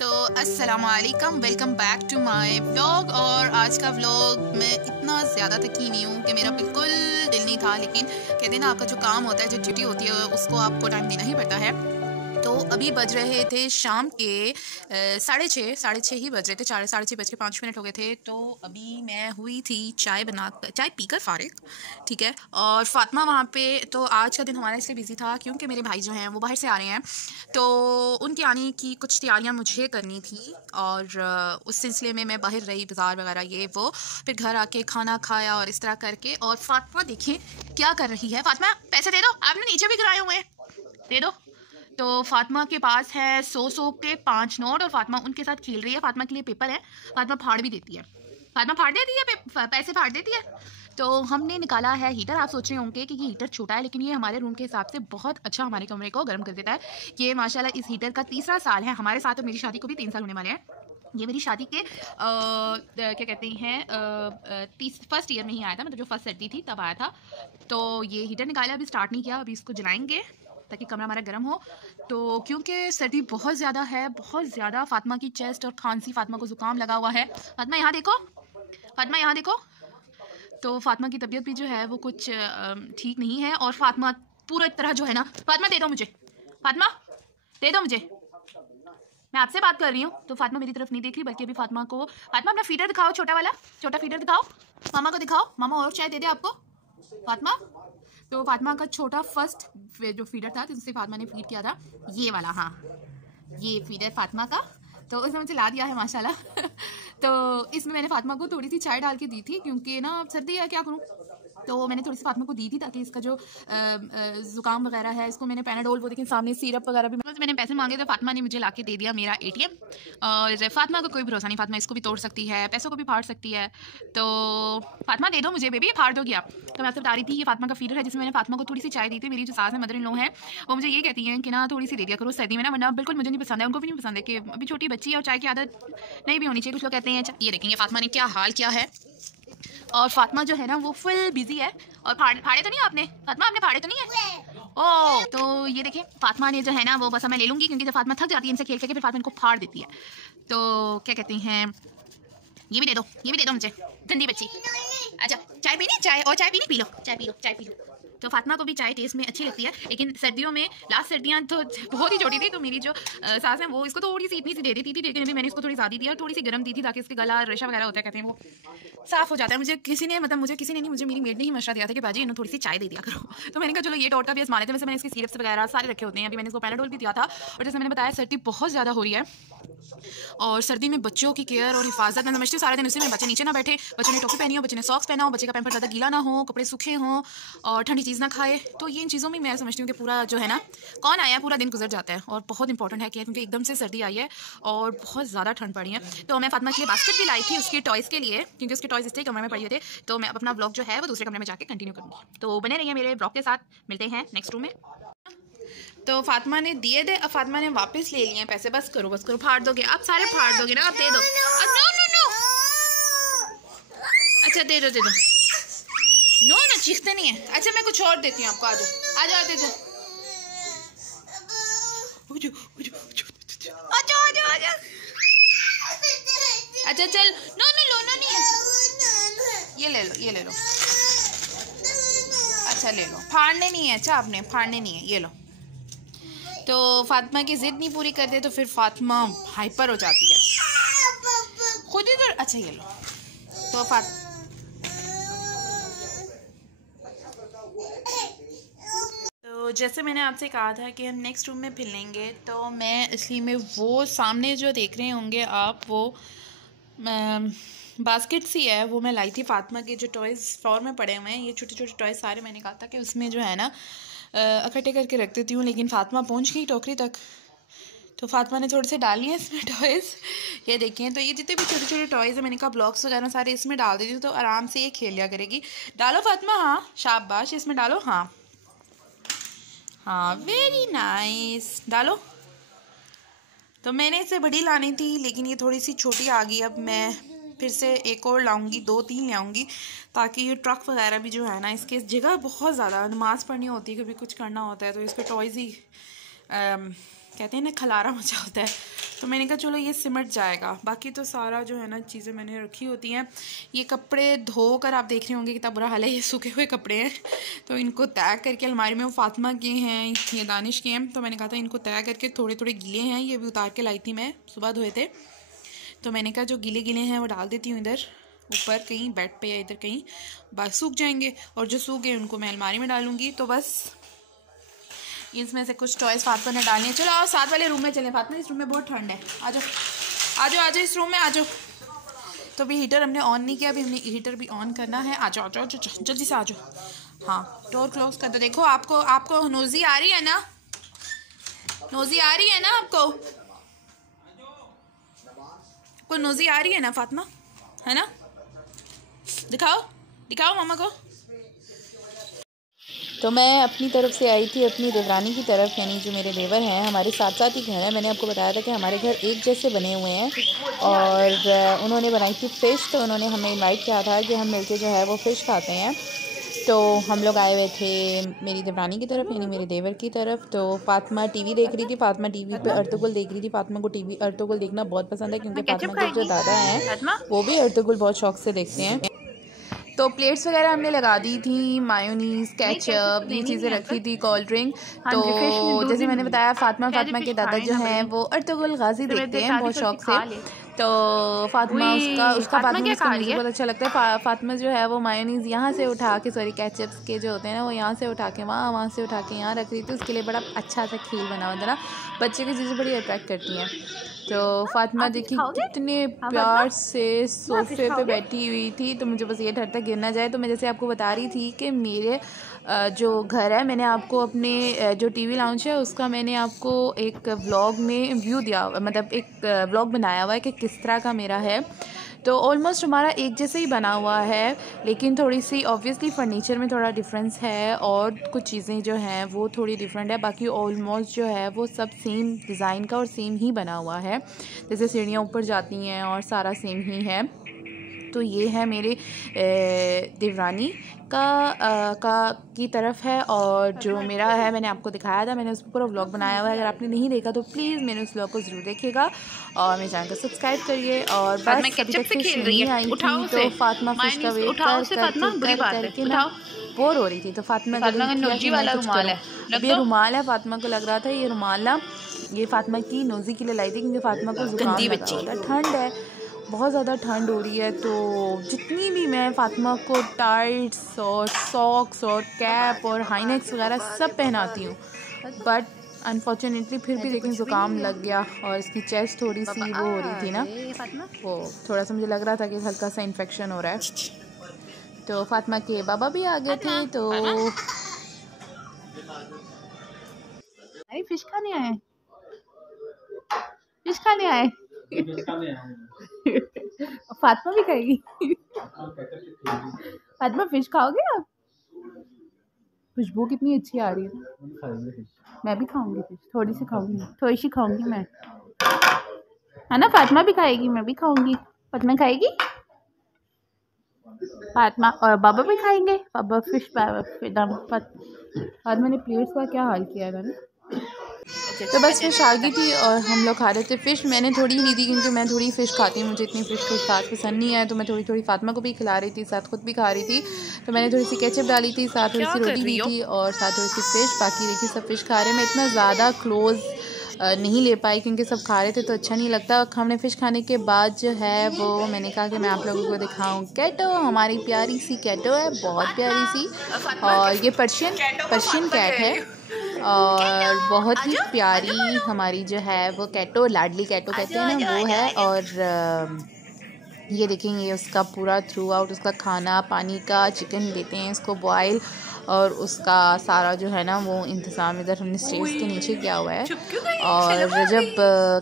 तो अस्सलाम वालेकुम, welcome back to my vlog. और आज का व्लॉग मैं इतना ज़्यादा थकी हुई हूँ कि मेरा बिल्कुल दिल नहीं था, लेकिन कहते हैं ना आपका जो काम होता है, जो ड्यूटी होती है, उसको आपको टाइम देना ही पड़ता है। तो अभी बज रहे थे शाम के 6:30 ही बज रहे थे, 6:30 हो गए थे। तो अभी मैं हुई थी चाय पीकर फारिग, ठीक है। और फातिमा वहाँ पे, तो आज का दिन हमारा इसलिए बिज़ी था क्योंकि मेरे भाई जो हैं वो बाहर से आ रहे हैं, तो उनके आने की कुछ तैयारियाँ मुझे करनी थी। और उस सिलसिले में मैं बाहर रही, बाज़ार वगैरह ये वो, फिर घर आके खाना खाया और इस तरह करके। और फातिमा देखिए क्या कर रही है। फातिमा पैसे दे दो, आपने नीचे भी गिराए हुए हैं, दे दो। तो फातिमा के पास है 100 के 5 नोट और फातिमा उनके साथ खेल रही है। फातिमा के लिए पेपर है, फातिमा फाड़ भी देती है, फातिमा फाड़ देती है, पैसे फाड़ देती है। तो हमने निकाला है हीटर। आप सोच रहे होंगे कि ये हीटर छोटा है, लेकिन ये हमारे रूम के हिसाब से बहुत अच्छा हमारे कमरे को गर्म कर देता है। ये माशाल्लाह इस हीटर का तीसरा साल है हमारे साथ, और मेरी शादी को भी 3 साल होने वाले हैं। ये मेरी शादी के क्या कहते हैं फर्स्ट ईयर में ही आया था, मतलब जो फर्स्ट सर्दी थी तब आया था। तो ये हीटर निकाला, अभी स्टार्ट नहीं किया, अभी इसको जलाएंगे ताकि कमरा हमारा गर्म हो। तो क्योंकि सर्दी बहुत ज़्यादा है, बहुत ज़्यादा। फातिमा की चेस्ट और खांसी, फातिमा को ज़ुकाम लगा हुआ है। फातिमा यहाँ देखो, फातिमा यहाँ देखो। तो फातिमा की तबीयत भी जो है वो कुछ ठीक नहीं है। और फातिमा पूरा तरह जो है ना, फातिमा दे दो मुझे, फातिमा दे दो मुझे, मैं आपसे बात कर रही हूँ। तो फातिमा मेरी तरफ नहीं देख रही, बल्कि अभी फातिमा अपना फीडर दिखाओ, छोटा वाला, छोटा फीडर दिखाओ, मामा को दिखाओ, मामा और चाय दे दे आपको। फातिमा, तो फातिमा का छोटा फर्स्ट जो फीडर था जिससे फातिमा ने फीड किया था, ये वाला, हाँ ये फीडर फातिमा का। तो उसने मुझे ला दिया है माशाल्लाह। तो इसमें मैंने फातिमा को थोड़ी सी चाय डाल के दी थी, क्योंकि ना सर्दी है, क्या करूँ। तो मैंने थोड़ी सी फातिमा को दी थी ताकि इसका जो ज़ुकाम वगैरह है, इसको मैंने पैनाडोल, वो देखिए सामने सिरप वगैरह भी मैंने पैसे मांगे तो फातिमा ने मुझे लाके दे दिया मेरा ATM। और फातिमा का कोई भरोसा नहीं, फातिमा इसको भी तोड़ सकती है, पैसों को भी फाड़ सकती है। तो फातिमा दे दो मुझे बेबी, फाड़ दोगी आप। तो मैं आपसे बता रही थी, ये फातिमा का फीडर है जिसमें मैंने फातिमा को थोड़ी सी चाय दी थी। मेरी जो सास है, मदर इन लॉ है, वो मुझे ये कहती हैं कि ना थोड़ी सी दे दिया करो सर्दी में ना, वरना बिल्कुल मुझे नहीं पसंद है, उनको भी नहीं पसंद है कि अभी छोटी बच्ची है और चाय की आदत नहीं भी होनी चाहिए। कुछ लोग कहते हैं, ये देखेंगे फातिमा ने क्या हाल किया है। और फातिमा जो है ना वो फुल बिजी है। और फाड़े तो नहीं आपने, फातिमा आपने फाड़े तो नहीं है? ओह, तो ये देखिए फातिमा ने जो है ना वो, बस मैं ले लूँगी क्योंकि जब फातिमा थक जाती है इनसे खेल के, फिर फातिमा इनको फाड़ देती है। तो क्या कहते हैं, ये भी दे दो, ये भी दे दो मुझे, गंदी बच्ची। अच्छा चाय पीनी, चाय और चाय पीनी, पी लो, चाय पी लो, चाय पी लो। तो फातिमा को भी चाय टेस्ट में अच्छी लगती है, लेकिन सर्दियों में, लास्ट सर्दियाँ तो बहुत ही छोटी थी, तो मेरी जो सास है वो इसको थोड़ी सी इतनी सी दे देती थी, लेकिन अभी मैंने इसको थोड़ी ज़्यादा दी और थोड़ी सी गर्म दी थी ताकि इसके गला रेशा वगैरह होता है, कहते हैं वो साफ़ हो जाता है। मुझे किसी ने नहीं, मुझे मेरी मेड ने ही मशवरा दिया था कि बाजी इन्होंने थोड़ी सी चाय दे दिया करो। तो मैंने कहा चलो ये टोटका भी आजमा लेते हैं। वैसे मैंने इसके सिरप्स वगैरह सारे रखे होते हैं, अभी मैंने इसको पैनाडोल भी दिया था। और जैसे मैंने बताया सर्दी बहुत ज़्यादा हो रही है, और सर्दी में बच्चों की केयर और हिफाजत में समझती हूँ सारे दिन उसी में, बच्चे नीचे ना बैठे, बच्चे ने टोपी पहनी हो, बच्चे ने सॉक्स पहना हो, बच्चे का पैम्पर ज़्यादा गीला ना हो, कपड़े सूखे हों और ठंडी चीज़ ना खाए। तो ये इन चीज़ों में मैं समझती हूँ कि पूरा जो है ना, कौन आया पूरा दिन गुजर जाता है। और बहुत इंपॉर्टेंट है क्योंकि एकदम से सर्दी आई है और बहुत ज़्यादा ठंड पड़ी है। तो मैं फातिमा के लिए बास्केट भी लाई थी उसके टॉयज़ के लिए, क्योंकि उसके टॉयज़ इसलिए कमरे में पड़े थे। तो मैं अपना ब्लॉग जो है वो दूसरे कमरे में जाके कंटिन्यू करूँगी। तो बने रहिए मेरे ब्लॉग के साथ, मिलते हैं नेक्स्ट रूम में। तो फातिमा ने दिए थे, अब फातिमा ने वापस ले लिए पैसे। बस करो, बस करो, फाड़ दोगे आप, सारे फाड़ दोगे ना आप, दे दो। नो, अच्छा दे दो, दे दो। नो, चीखते नहीं है। अच्छा मैं कुछ और देती हूँ आपको, आ जाओ, आ जाओ, दे दो। अच्छा चल, नो लोना नहीं है, ये ले लो, ये ले लो। अच्छा ले लो, फाड़ने नहीं है, अच्छा आपने फाड़ने नहीं है, ये लो। तो फातिमा की जिद नहीं पूरी करते तो फिर फातिमा हाइपर हो जाती है खुद ही तो। अच्छा ये लो। तो तो जैसे मैंने आपसे कहा था कि हम नेक्स्ट रूम में फिर लेंगे, तो मैं इसलिए में वो सामने जो देख रहे होंगे आप, वो बास्केट सी है, वो मैं लाई थी। फातिमा के जो टॉयज़ फ्लोर में पड़े हुए हैं, ये छोटे छोटे टॉयज़ सारे, मैंने कहा था कि उसमें जो है ना इकट्ठे करके रख देती हूँ, लेकिन फातिमा पहुँच गई टोकरी तक। तो फातिमा ने थोड़े से डाल लिए इसमें टॉयज़, ये देखें। तो ये जितने भी छोटे छोटे टॉयज़ हैं, मैंने कहा ब्लॉक्स वगैरह सारे इसमें डाल देती हूँ, तो आराम से ये खेल लिया करेगी। डालो फातिमा, हाँ शाबाश, इसमें डालो, हाँ हाँ वेरी नाइस, डालो। तो मैंने इसे बड़ी लानी थी, लेकिन ये थोड़ी सी छोटी आ गई। अब मैं फिर से एक और लाऊंगी, 2-3 ले आऊँगी, ताकि ये ट्रक वगैरह भी जो है ना, इसके जगह बहुत ज़्यादा, नमाज़ पढ़नी होती है, कभी कुछ करना होता है, तो इसके टॉयज़ ही कहते हैं ना खलारा मचा होता है। तो मैंने कहा चलो ये सिमट जाएगा। बाकी तो सारा जो है ना चीज़ें मैंने रखी होती हैं। ये कपड़े धोकर आप देख रहे होंगे कितना बुरा हाल है, ये सूखे हुए कपड़े हैं। तो इनको तय करके अलमारी में, वो फातिमा के हैं, ये दानिश के हैं, तो मैंने कहा था इनको तय करके, थोड़े थोड़े गीले हैं, ये भी उतार के लाई थी मैं, सुबह धोए थे। तो मैंने कहा जो गीले गीले हैं वो डाल देती हूँ इधर ऊपर कहीं बेड पे या इधर कहीं, बस सूख जाएंगे। और जो सूख गए उनको मैं अलमारी में डालूंगी। तो बस इसमें से कुछ टॉयज़ फातिमा ने डालनी है। चलो आओ साथ वाले रूम में चलें। फातिमा इस रूम में बहुत ठंड है, आ जाओ आ जाओ आ जाओ, इस रूम में आ जाओ। तो अभी हीटर हमने ऑन नहीं किया, अभी हमने हीटर भी ऑन करना है। आ जाओ आ जाओ जल्दी से आ जाओ। हाँ डोर क्लोज कर दो। देखो आपको नोज़ी आ रही है ना, नोज़ी आ रही है ना आपको नोज़ी आ रही है ना फातिमा, है ना? दिखाओ दिखाओ मामा को। तो मैं अपनी तरफ से आई थी अपनी देवरानी की तरफ, यानी जो मेरे देवर हैं, हमारे साथ साथ ही घर है। मैंने आपको बताया था कि हमारे घर एक जैसे बने हुए हैं, और उन्होंने बनाई थी फ़िश। तो उन्होंने हमें इनवाइट किया था कि हम मिलके जो है वो फ़िश खाते हैं। तो हम लोग आए हुए थे मेरी देवरानी की तरफ, यानी मेरे देवर की तरफ। तो फातिमा टीवी देख रही थी, फातिमा टीवी पे अर्तुगरुल देख रही थी। फातिमा को टीवी अर्तुगरुल देखना बहुत पसंद है, क्योंकि फातिमा के जो दादा हैं वो भी अर्तुगरुल बहुत शौक से देखते हैं। तो प्लेट्स वगैरह हमने लगा दी थी, मायोनीज़, केचप, ये चीज़ें रखी थी, कोल्ड ड्रिंक। तो जैसे मैंने बताया फातिमा के दादा जो हैं वो अर्तुगरुल गाजी देखते हैं बहुत शौक से। तो फातिमा उसका फातिमा को मुझे बहुत अच्छा लगता है। फातिमा जो है वो मायोनीज़ यहाँ से उठा के, सॉरी केचप्स के जो होते हैं ना, वो यहाँ से उठा के वहाँ से उठा के यहाँ रख रही थी। उसके लिए बड़ा अच्छा सा खेल बना हुआ था ना, बच्चे की चीज़ें बड़ी अट्रैक्ट करती हैं। तो फातिमा देखी कितने प्यार से सोफे पे बैठी हुई थी। तो मुझे बस ये डर था गिर ना जाए। तो मैं जैसे आपको बता रही थी कि मेरे जो घर है, मैंने आपको अपने जो टीवी लाउंज है उसका मैंने आपको एक व्लॉग में व्यू दिया, मतलब एक व्लॉग बनाया हुआ है कि किस तरह का मेरा है। तो ऑलमोस्ट हमारा एक जैसे ही बना हुआ है, लेकिन थोड़ी सी ऑब्वियसली फर्नीचर में थोड़ा डिफरेंस है और कुछ चीज़ें जो हैं वो थोड़ी डिफरेंट है। बाकी ऑलमोस्ट जो है वो सब सेम डिज़ाइन का और सेम ही बना हुआ है। जैसे सीढ़ियाँ ऊपर जाती हैं और सारा सेम ही है। तो ये है मेरे देवरानी की तरफ है, और जो मेरा है मैंने आपको दिखाया था, मैंने उस पर पूरा व्लॉग बनाया हुआ है। अगर आपने नहीं देखा तो प्लीज़ मेरे उस व्लॉग को ज़रूर देखिएगा और मेरे चैनल को सब्सक्राइब करिए। और बस अभी तक फिश नहीं आई थी, तो फातिमा फिश का वेट करके ना बोर हो रही थी। तो फातिमा ये रुमाल है, फातिमा को लग रहा था ये रुमाल ना ये फातिमा की नोज़ी के लिए लाई थी, क्योंकि फातिमा को जुकाम लगा होता है, ठंड है, बहुत ज़्यादा ठंड हो रही है। तो जितनी भी मैं फातिमा को टाइट्स और सॉक्स और कैप और हाईनेक्स वगैरह सब पहनाती हूँ, बट अनफॉर्चुनेटली फिर भी लेकिन ज़ुकाम लग गया। और इसकी चेस्ट थोड़ी सी वो हो रही थी ना, वो थोड़ा सा मुझे लग रहा था कि हल्का सा इन्फेक्शन हो रहा है। तो फातिमा के बाबा भी आ गए थे। तो अरे फिश खाने आए, फिश खाने आए। फातिमा भी खाएगी। फातिमा फिश खाओगे आप? खुशबू कितनी अच्छी आ रही है। मैं भी खाऊंगी फिश, थोड़ी सी खाऊंगी, थोड़ी सी खाऊंगी मैं, है ना? फातिमा भी खाएगी, मैं भी खाऊंगी। फातिमा खाएगी, फातिमा और बाबा भी खाएंगे। बाबा फिश फातिमा ने प्लेट्स का क्या हाल किया है ना। तो बस फिश आ गई थी और हम लोग खा रहे थे फ़िश। मैंने थोड़ी ली थी, क्योंकि मैं थोड़ी फ़िश खाती हूँ, मुझे इतनी फ़िश कुछ खास पसंद नहीं है। तो मैं थोड़ी थोड़ी फातिमा को भी खिला रही थी, साथ खुद भी खा रही थी। तो मैंने थोड़ी सी केचप डाली थी, साथ थोड़ी सी रोटी दी थी और साथ थोड़ी सी फ़िश। बाकी देखिए सब फ़िश खा रहे हैं। मैं इतना ज़्यादा क्लोज़ नहीं ले पाई, क्योंकि सब खा रहे थे तो अच्छा नहीं लगता। हमने फ़िश खाने के बाद जो है वो मैंने कहा कि मैं आप लोगों को दिखाऊँ कैटो। हमारी प्यारी सी कैटो है, बहुत प्यारी सी, और ये पर्शियन कैट है और बहुत ही प्यारी हमारी जो है वो कैटो, लाडली कैटो कहते हैं ना, वो है। और ये देखेंगे ये उसका पूरा थ्रू आउट उसका खाना पानी का, चिकन देते हैं इसको बॉयल, और उसका सारा जो है ना वो इंतज़ाम इधर हमने स्टेज के नीचे किया हुआ है। और जब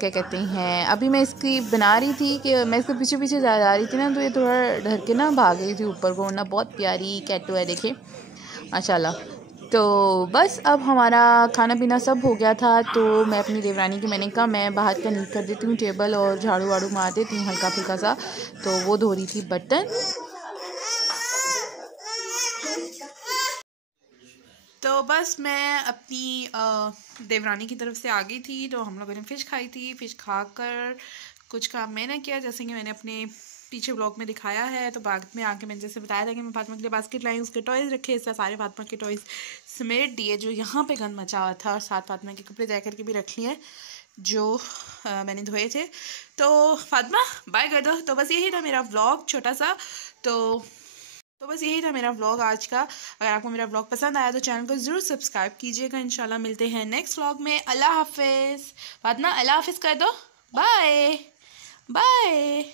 क्या कहते हैं, अभी मैं इसकी बना रही थी कि मैं इसके पीछे पीछे जा रही थी ना, तो ये थोड़ा डर के ना भाग गई थी ऊपर को, वरना बहुत प्यारी कैटो है, देखिए माशाल्लाह। तो बस अब हमारा खाना पीना सब हो गया था। तो मैं अपनी देवरानी की मैंने कहा मैं बाहर का नीट कर देती हूँ टेबल और झाड़ू वाड़ू मार देती हूँ हल्का फुल्का सा। तो वो धो रही थी बर्तन। तो बस मैं अपनी देवरानी की तरफ से आ गई थी, तो हम लोगों ने फ़िश खाई थी। फ़िश खाकर कुछ काम मैंने किया, जैसे कि मैंने अपने पीछे ब्लॉग में दिखाया है। तो बाद में आके मैंने जैसे बताया था कि मैं फातिमा के लिए बास्केट लाई, उसके टॉयज़ रखे, इससे सारे फातिमा के टॉयज़ समेट दिए जो यहाँ पे गंद मचा हुआ था, और साथ फातिमा के कपड़े जा करके भी रख लिए जो मैंने धोए थे। तो फातिमा बाय कर दो। तो बस यही था मेरा व्लॉग छोटा सा। तो बस यही था मेरा व्लॉग आज का। अगर आपको मेरा व्लॉग पसंद आया तो चैनल को ज़रूर सब्सक्राइब कीजिएगा। इंशाल्लाह मिलते हैं नेक्स्ट व्लॉग में। अल्लाह हाफिज़। फातिमा अल्लाह हाफिज़ कर दो। Bye bye.